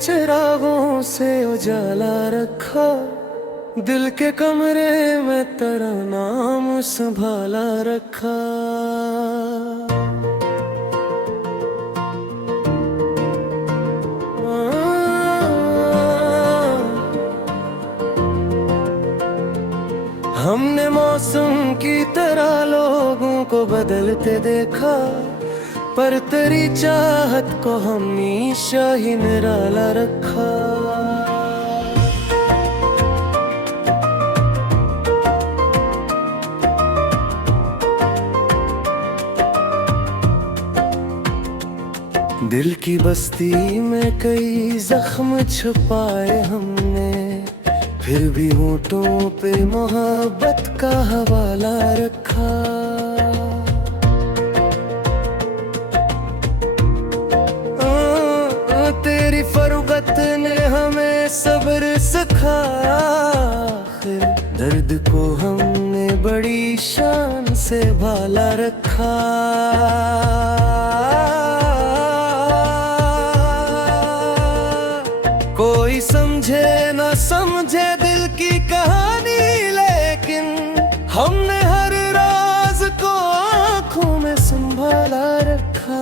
चिरागों से उजाला रखा, दिल के कमरे में तेरा नाम संभाला रखा। हमने मौसम की तरह लोगों को बदलते देखा, पर तेरी चाहत को हमेशा ही निराला रखा। दिल की बस्ती में कई जख्म छुपाए हमने, फिर भी होठों पे मोहब्बत का हवाला रखा। तेरी फरगत ने हमें सब्र सिखाया, आखिर दर्द को हमने बड़ी शान से भाला रखा। कोई समझे न समझे दिल की कहानी, लेकिन हमने हर राज को आंखों में संभाला रखा।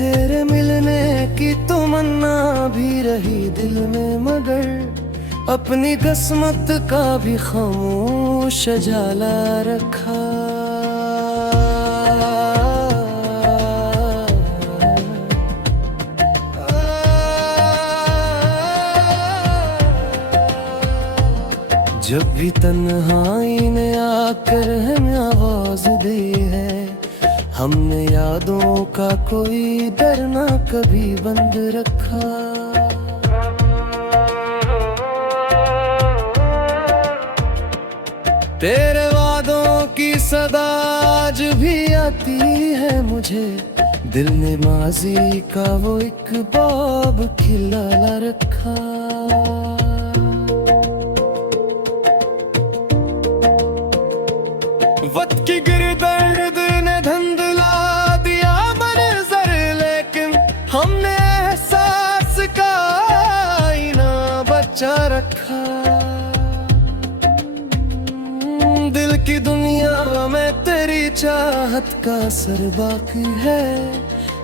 तेरे मिलने की तमन्ना भी रही दिल में, मगर अपनी किस्मत का भी खामोश जाला रखा। जब भी तन्हाई ने आकर हमें आवाज दी है, हमने यादों का कोई डर ना कभी बंद रखा। तेरे वादों की सदा आज भी आती है मुझे, दिल ने माजी का वो एक बाब खिला रखा। वक्त की गिरदर्द ने धुंधला दिया मंजर, लेकिन हमने एहसास का आईना बचा रखा। दिल की दुनिया में तेरी चाहत का असर बाकी है,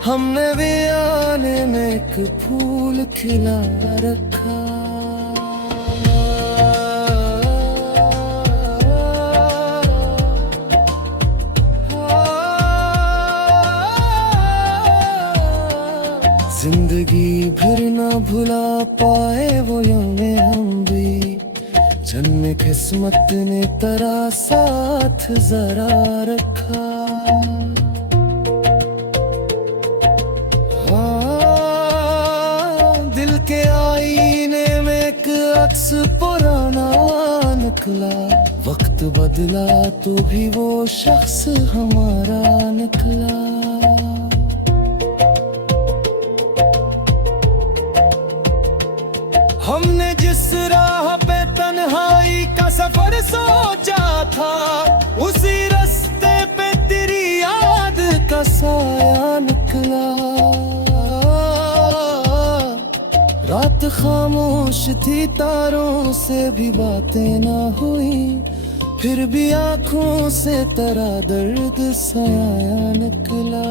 हमने भी आने में एक फूल खिला रखा। जिंदगी फिर ना भुला पाए वो यौमे हम भी, जन्म किस्मत ने तेरा साथ जरा रखा। दिल के आईने में एक अक्स पुराना निकला, वक्त बदला तो भी वो शख्स हमारा निकला। हमने जिस राह पे तन्हाई का सफर सोचा था, उसी रास्ते पे तेरी याद का साया निकला। रात खामोश थी, तारों से भी बातें ना हुई, फिर भी आंखों से तेरा दर्द साया निकला।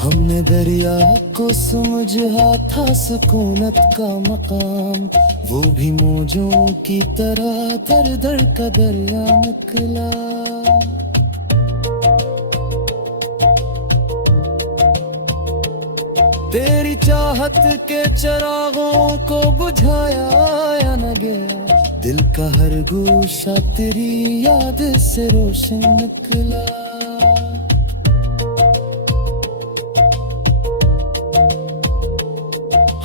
हमने दरिया को समझा था सुकूनत का मकाम, वो भी मौजों की तरह दर दर का दरिया निकला। तेरी चाहत के चिरागों को बुझाया या न गया, दिल का हर गोशा तेरी याद से रोशन निकला।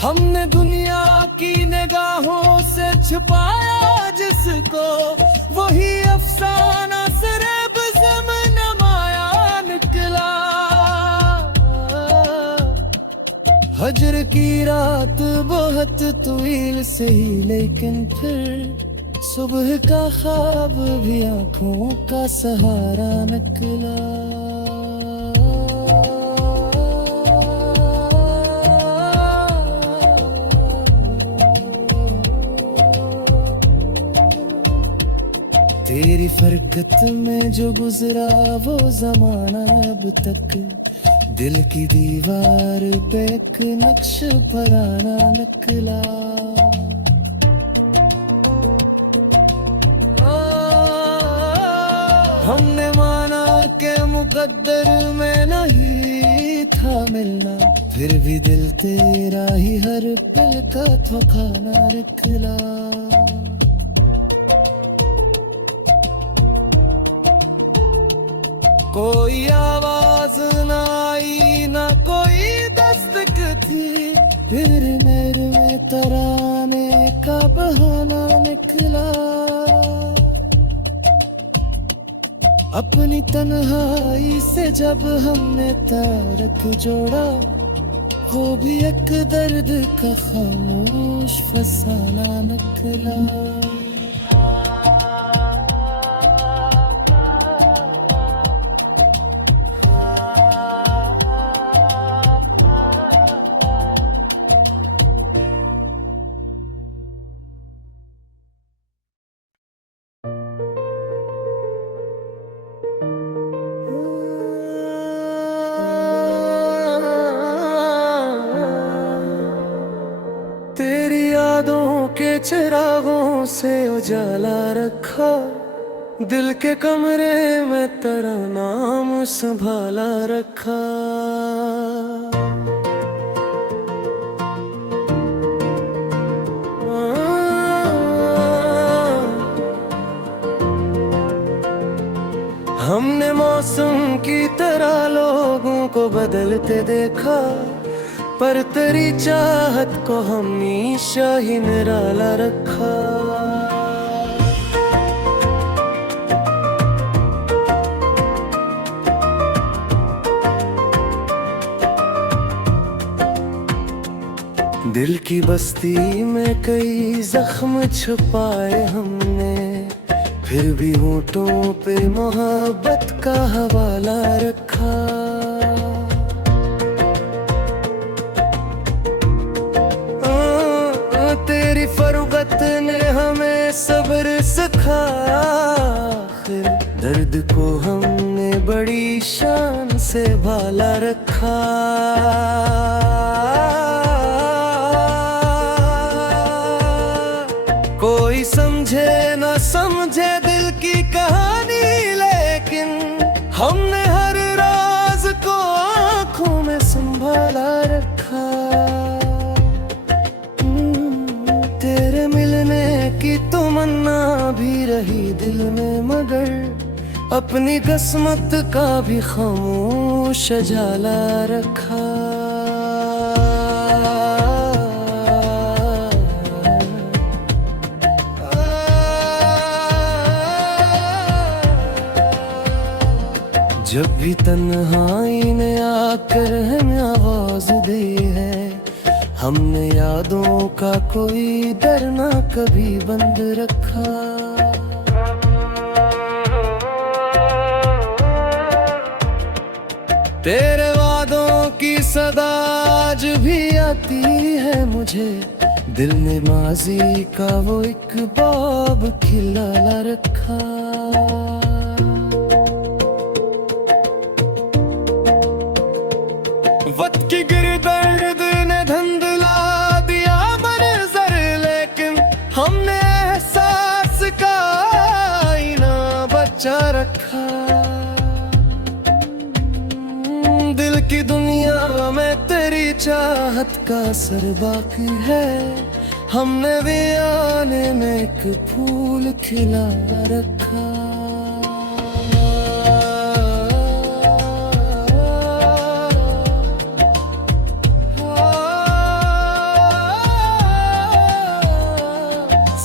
हमने दुनिया की निगाहों से छुपाया जिसको, वही अफसाना सिर्फ ज़मीन माया निकला। हजर की रात बहुत तवील से ही, लेकिन फिर सुबह का ख्वाब भी आंखों का सहारा निकला। तेरी फरकत में जो गुजरा वो जमाना अब तक दिल की दीवार पे एक नक्श पराना निकला। हमने माना के मुकद्दर में नहीं था मिलना, फिर भी दिल तेरा ही हर पल का ठिकाना निकला। कोई आवाज ना आई ना कोई दस्तक थी, फिर मेरे में तराने का बहाना निकला। अपनी तन्हाई से जब हमने तारक जोड़ा, वो भी एक दर्द का खामोश फसाना निकला। तेरी यादों के चिरागों से उजाला रखा, दिल के कमरे में तेरा नाम संभाला रखा। हमने मौसम की तरह लोगों को बदलते देखा, पर तेरी चाहत को हमेशा ही निराला रखा। दिल की बस्ती में कई जख्म छुपाए हमने, फिर भी होठों पे मोहब्बत का हवाला रखा। तेरी फरगत ने हमें सब्र सिखाया, फिर दर्द को हमने बड़ी शान से भाला रखा। कोई समझे न समझे दिल की कहानी, लेकिन हमने हर राज को आंखों में संभाला रखा। तेरे मिलने की तमन्ना भी रही दिल में, मगर अपनी किस्मत का भी खामोश जाला रखा। जब भी तन्हाई ने आकर हमें आवाज दी है, हमने यादों का कोई दर ना कभी बंद रखा। तेरे वादों की सदा आज भी आती है मुझे, दिल में माजी का वो एक बाब खिला रखा। वक्त की गिरदर्द ने धंधला दिया मंजर, लेकिन हमने एहसास का आईना बचा रखा। दिल की दुनिया में तेरी चाहत का असर बाकी है, हमने भी आने में एक फूल खिला रखा।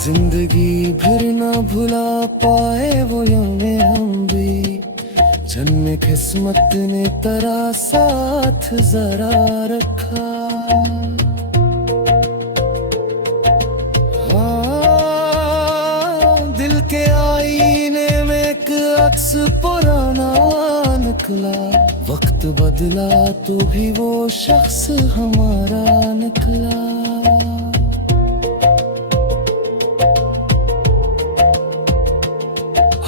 जिंदगी भर ना भुला पाए वो यौने हम भी, जन्म किस्मत ने तेरा साथ जरा रखा। के आईने में एक अक्स पुराना निकला। वक्त बदला तो भी वो शख्स हमारा निकला।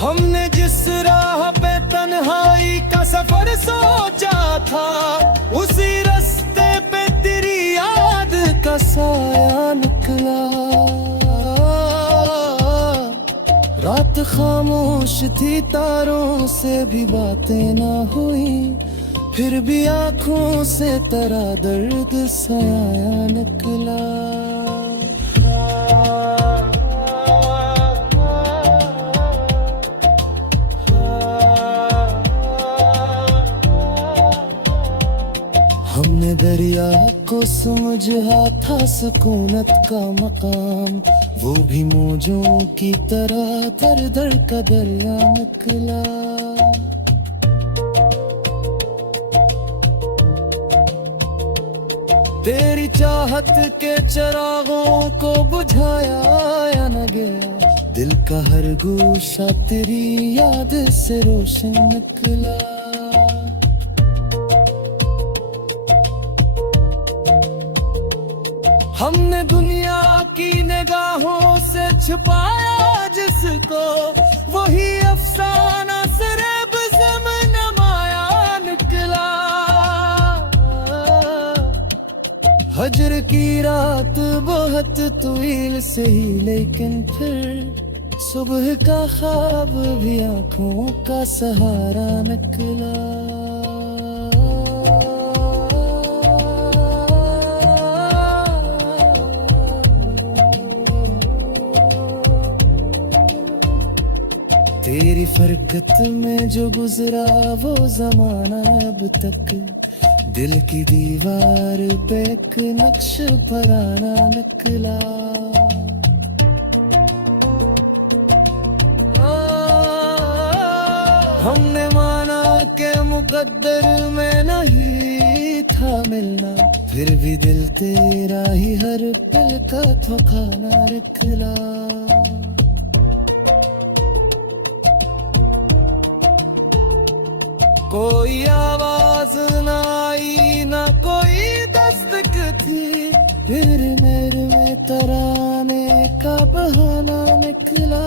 हमने जिस राह पे तन्हाई का सफर सोचा था, उसी रास्ते पे तेरी याद का साया निकला। रात खामोश थी, तारों से भी बातें ना हुई, फिर भी आंखों से तेरा दर्द साया निकला। हमने दरिया को समझा था सुकूनत का मकाम, वो भी मौजों की तरह दर दर का दरिया निकला। तेरी चाहत के चिरागों को बुझाया या न गया, दिल का हर गोशा तेरी याद से रोशन निकला। हमने दुनिया की निगाहों से छुपाया जिसको, वही अफसाना सिर्फ ज़मीन माया निकला। हजर की रात बहुत तवील से ही, लेकिन फिर सुबह का ख्वाब भी आंखों का सहारा निकला। तेरी फरकत में जो गुजरा वो जमाना अब तक, दिल की दीवार पे एक नक्श पराना निकला। हमने माना के मुकद्दर में नहीं था मिलना, फिर भी दिल तेरा ही हर पल का ठिकाना निकला। कोई आवाज ना आई, ना कोई दस्तक थी, फिर मेरे में तराने का बहाना निकला।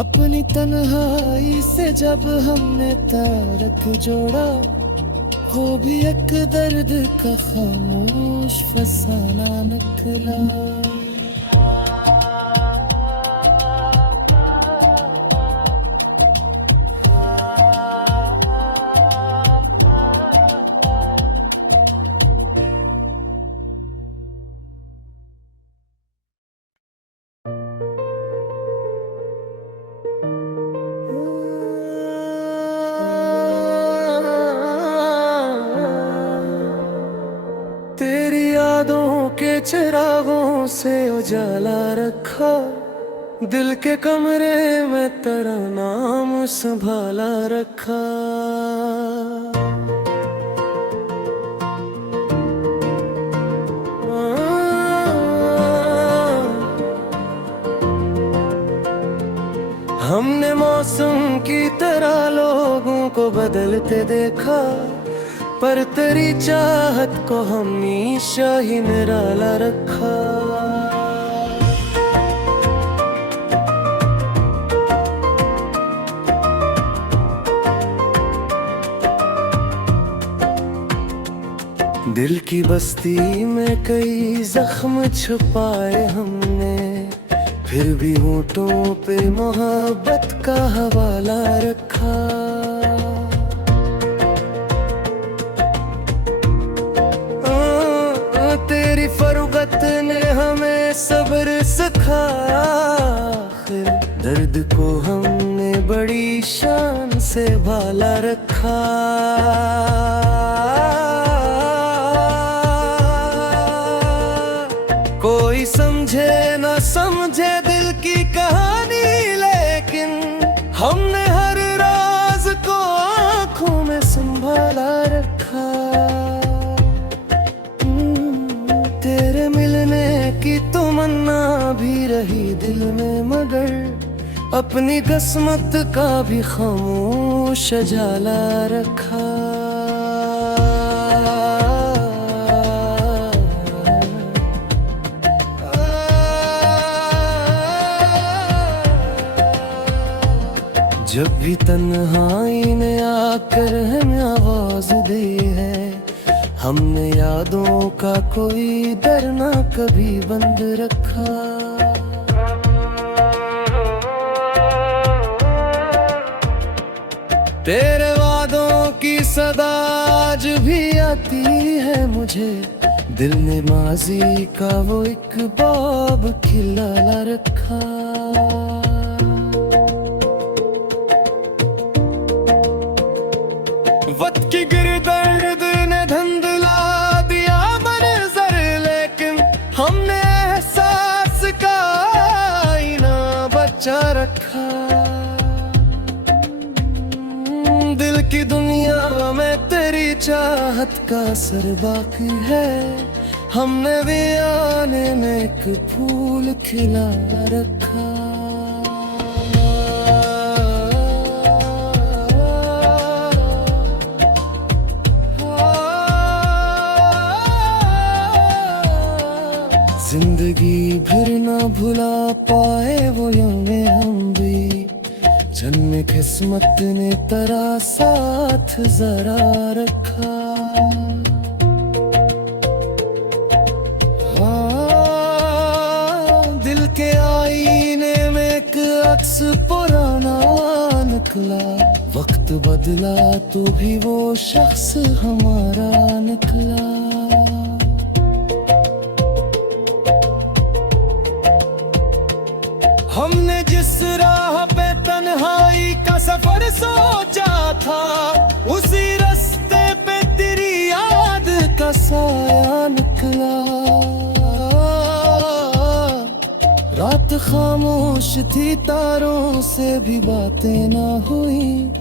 अपनी तन्हाई से जब हमने तारक जोड़ा, वो भी एक दर्द का खामोश फसाना निकला। तेरी यादों के चिरागों से उजाला रखा, दिल के कमरे में तेरा नाम संभाला रखा। हमने मौसम की तरह लोगों को बदलते देखा, पर तेरी चाहत को हमेशा ही निराला रखा। दिल की बस्ती में कई जख्म छुपाए हमने, फिर भी होठों पे मोहब्बत का हवाला रखा। तेरी फरगत ने हमें सब्र सिखाया, आखिर दर्द को हमने बड़ी शान से भाला रखा। कोई समझे न समझे दिल की कहानी, लेकिन हमने हर राज को आंखों में संभाला रखा। तेरे मिलने की तमन्ना भी रही दिल में, मगर अपनी किस्मत का भी खामोश जाला रखा। जब भी तन्हाई ने आकर हमें आवाज दी है, हमने यादों का कोई दर ना कभी बंद रखा। तेरे वादों की सदा आज भी आती है मुझे, दिल ने माजी का वो एक बाब खिला रखा। वक्त की गिरदर्द ने धुंधला दिया मंजर, लेकिन हमने एहसास का आईना बचा रखा। दिल की दुनिया में तेरी चाहत का असर बाकी है, हमने भी आने में एक फूल खिला रखा। जिंदगी भर ना भुला पाए वो यौमे हम भी, जन्म किस्मत ने तेरा साथ जरा रखा। दिल के आईने में एक अक्स पुराना निकला, वक्त बदला तो भी वो शख्स हमारा निकला। हमने जिस राह पे तन्हाई का सफर सोचा था, उसी रास्ते पे तेरी याद का साया निकला। रात खामोश थी, तारों से भी बातें ना हुई,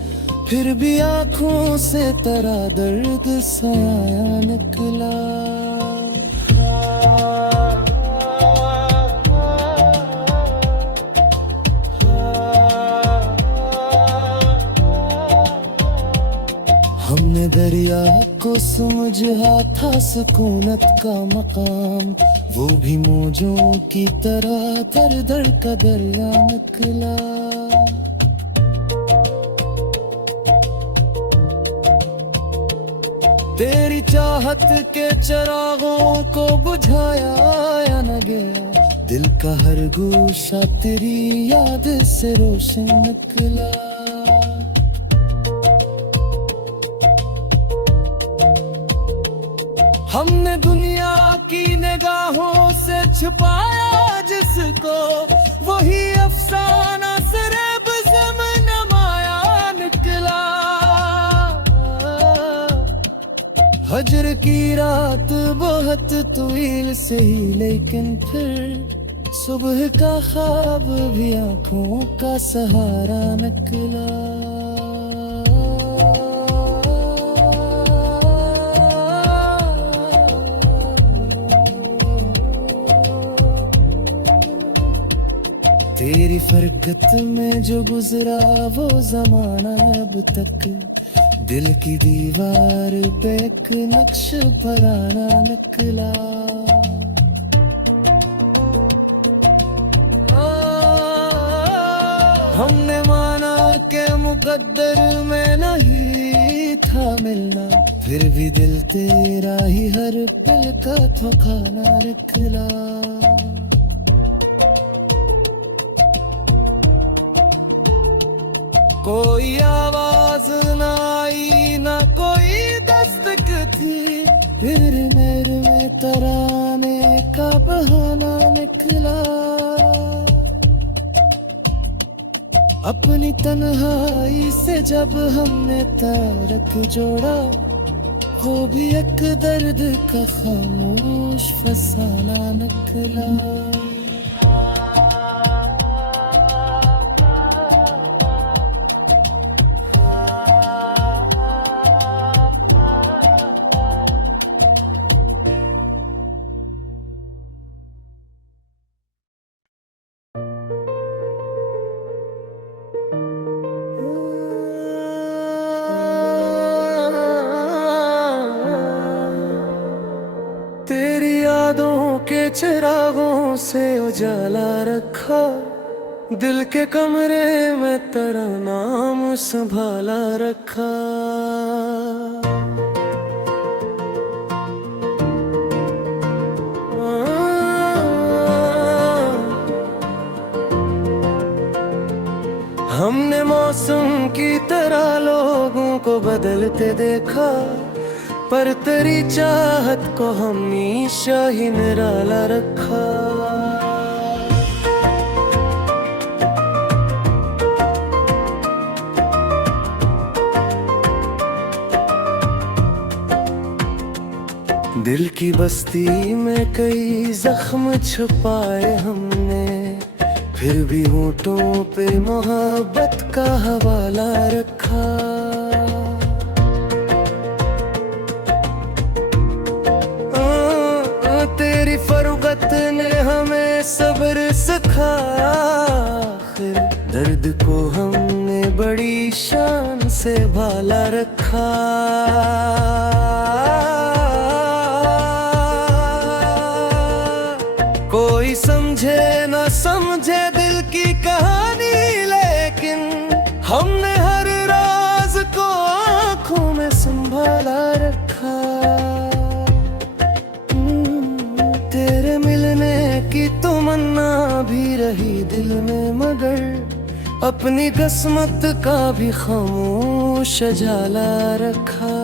फिर भी आंखों से तेरा दर्द साया निकला। हमने दरिया को समझा था सुकूनत का मकाम, वो भी मौजों की तरह दर दर का दरिया निकला। तेरी चाहत के चिरागों को बुझाया या न गया, दिल का हर गोशा तेरी याद से रोशन निकला। हमने दुनिया की निगाहों से छुपाया जिसको, वही अफसाना सिर्फ ज़मीन माया निकला। हजर की रात बहुत तवील से ही, लेकिन फिर सुबह का ख्वाब भी आंखों का सहारा निकला। तेरी फरकत में जो गुजरा वो जमाना अब तक, दिल की दीवार पे एक नक्श पराना निकला। हमने माना के मुकद्दर में नहीं था मिलना, फिर भी दिल तेरा ही हर पल का ठिकाना निकला। कोई आवाज ना आई ना कोई दस्तक थी, फिर मेरे में तराने का बहाना निकला। अपनी तन्हाई से जब हमने तारक जोड़ा, वो भी एक दर्द का खामोश फसाना निकला। चिरागों से उजाला रखा, दिल के कमरे में तेरा नाम संभाला रखा। हमने मौसम की तरह लोगों को बदलते देखा, पर तेरी चाहत को हमेशा ही निराला रखा। दिल की बस्ती में कई जख्म छुपाए हमने, फिर भी होठों पे मोहब्बत का हवाला रखा। तेरी फरगत ने हमें सब्र सिखाया, आखिर दर्द को हमने बड़ी शान से भाला रखा। कोई समझे न समझे दिल की कहानी, लेकिन हमने हर राज को आंखों में संभाला रखा। तेरे मिलने की तमन्ना भी रही दिल में, मगर अपनी किस्मत का भी खामोश जाला रखा।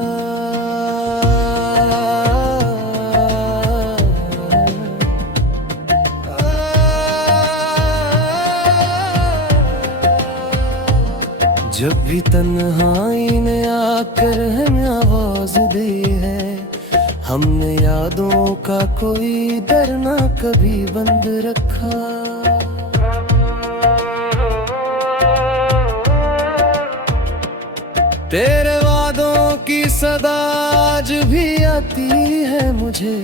जब भी तन्हाई ने आकर हमें आवाज दी है, हमने यादों का कोई दर ना कभी बंद रखा। तेरे वादों की सदा आज भी आती है मुझे,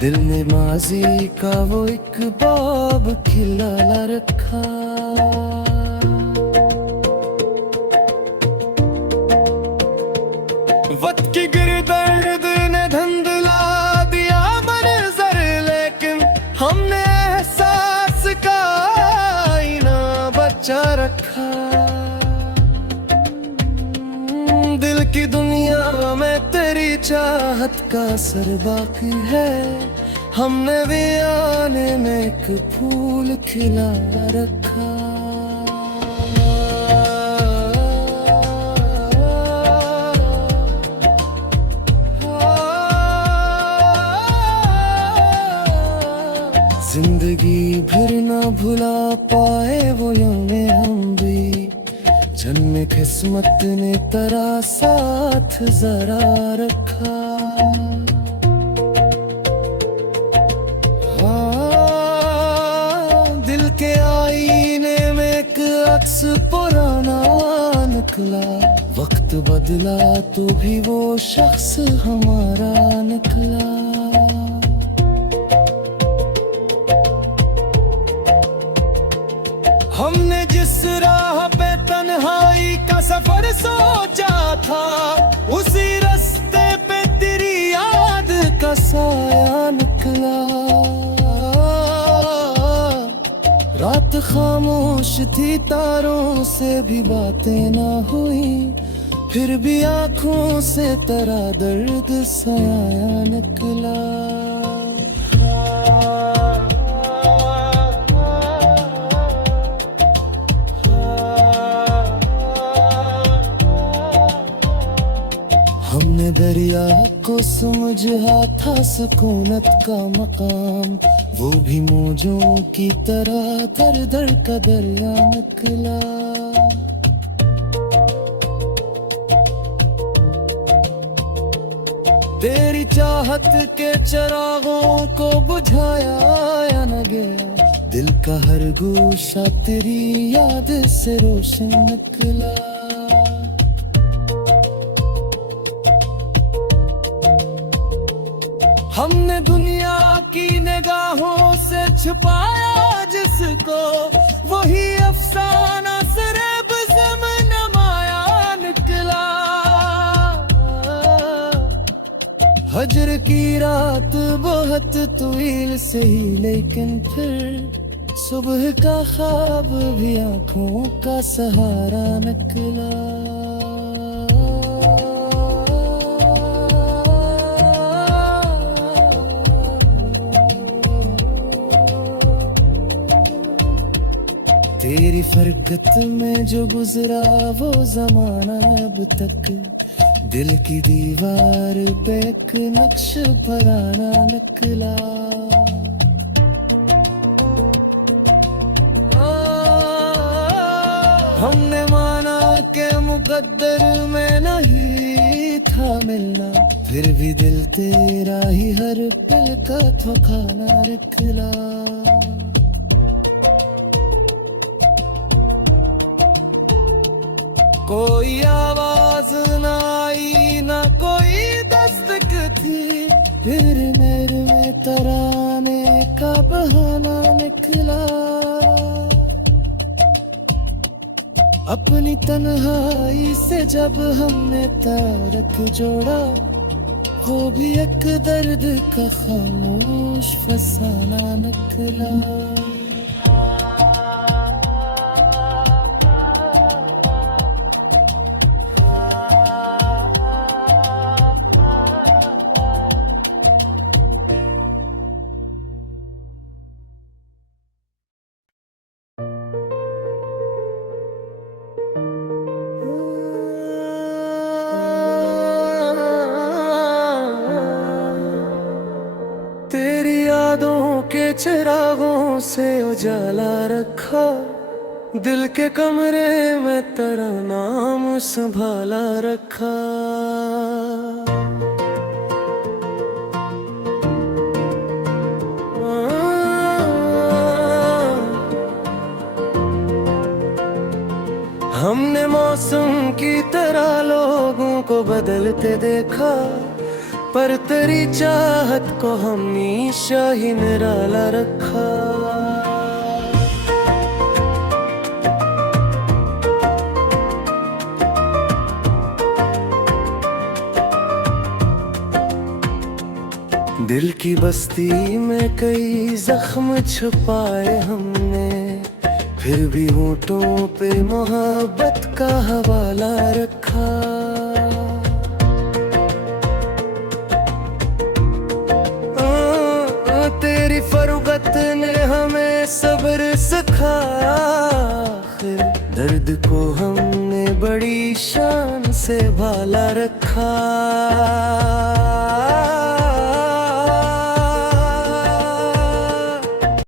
दिल में माजी का वो एक बाब खिला रखा। वक्त की गिरदर्द ने धुंधला दिया मंजर, लेकिन हमने एहसास का आईना बचा रखा। दिल की दुनिया में तेरी चाहत का असर बाकी है, हमने भी आने में एक फूल खिला रखा। जिंदगी फिर ना भुला पाए वो यौने हम भी, जन्म किस्मत ने तेरा साथ जरा रखा। दिल के आईने में एक अक्स पुराना निकला, वक्त बदला तो भी वो शख्स हमारा निकला। हमने जिस राह पे तन्हाई का सफर सोचा था, उसी रास्ते पे तेरी याद का साया निकला। रात खामोश थी, तारों से भी बातें ना हुई, फिर भी आंखों से तेरा दर्द साया निकला। हमने दरिया को समझा था सुकूनत का मकाम, वो भी मौजों की तरह दर दर का दरिया निकला। तेरी चाहत के चिरागों को बुझाया या न गया, दिल का हर गोशा तेरी याद से रोशन निकला। हमने दुनिया की निगाहों से छुपाया जिसको, वही अफसाना सिर्फ ज़माना माया निकला। फजर की रात बहुत तवील से ही, लेकिन फिर सुबह का ख्वाब भी आंखों का सहारा निकला। तेरी फरकत में जो गुजरा वो जमाना अब तक दिल की दीवार पे एक नक्श पराना निकला। हमने माना के मुकद्दर में नहीं था मिलना, फिर भी दिल तेरा ही हर पल का ठिकाना निकला। कोई आवाज ना आई ना कोई दस्तक थी, फिर मेरे में तराने का बहाना निकला। अपनी तन्हाई से जब हमने तारक जोड़ा, वो भी एक दर्द का खामोश फसाना निकला। तेरी यादों के चिरागों से उजाला रखा, दिल के कमरे में तेरा नाम संभाला रखा। हमने मौसम की तरह लोगों को बदलते देखा, पर तेरी चाहत को हमेशा ही निराला रखा। दिल की बस्ती में कई जख्म छुपाए हमने, फिर भी होठों पे मोहब्बत का हवाला रखा। तेरी फरगत ने हमें सब्र सिखाया, फिर दर्द को हमने बड़ी शान से भाला रखा।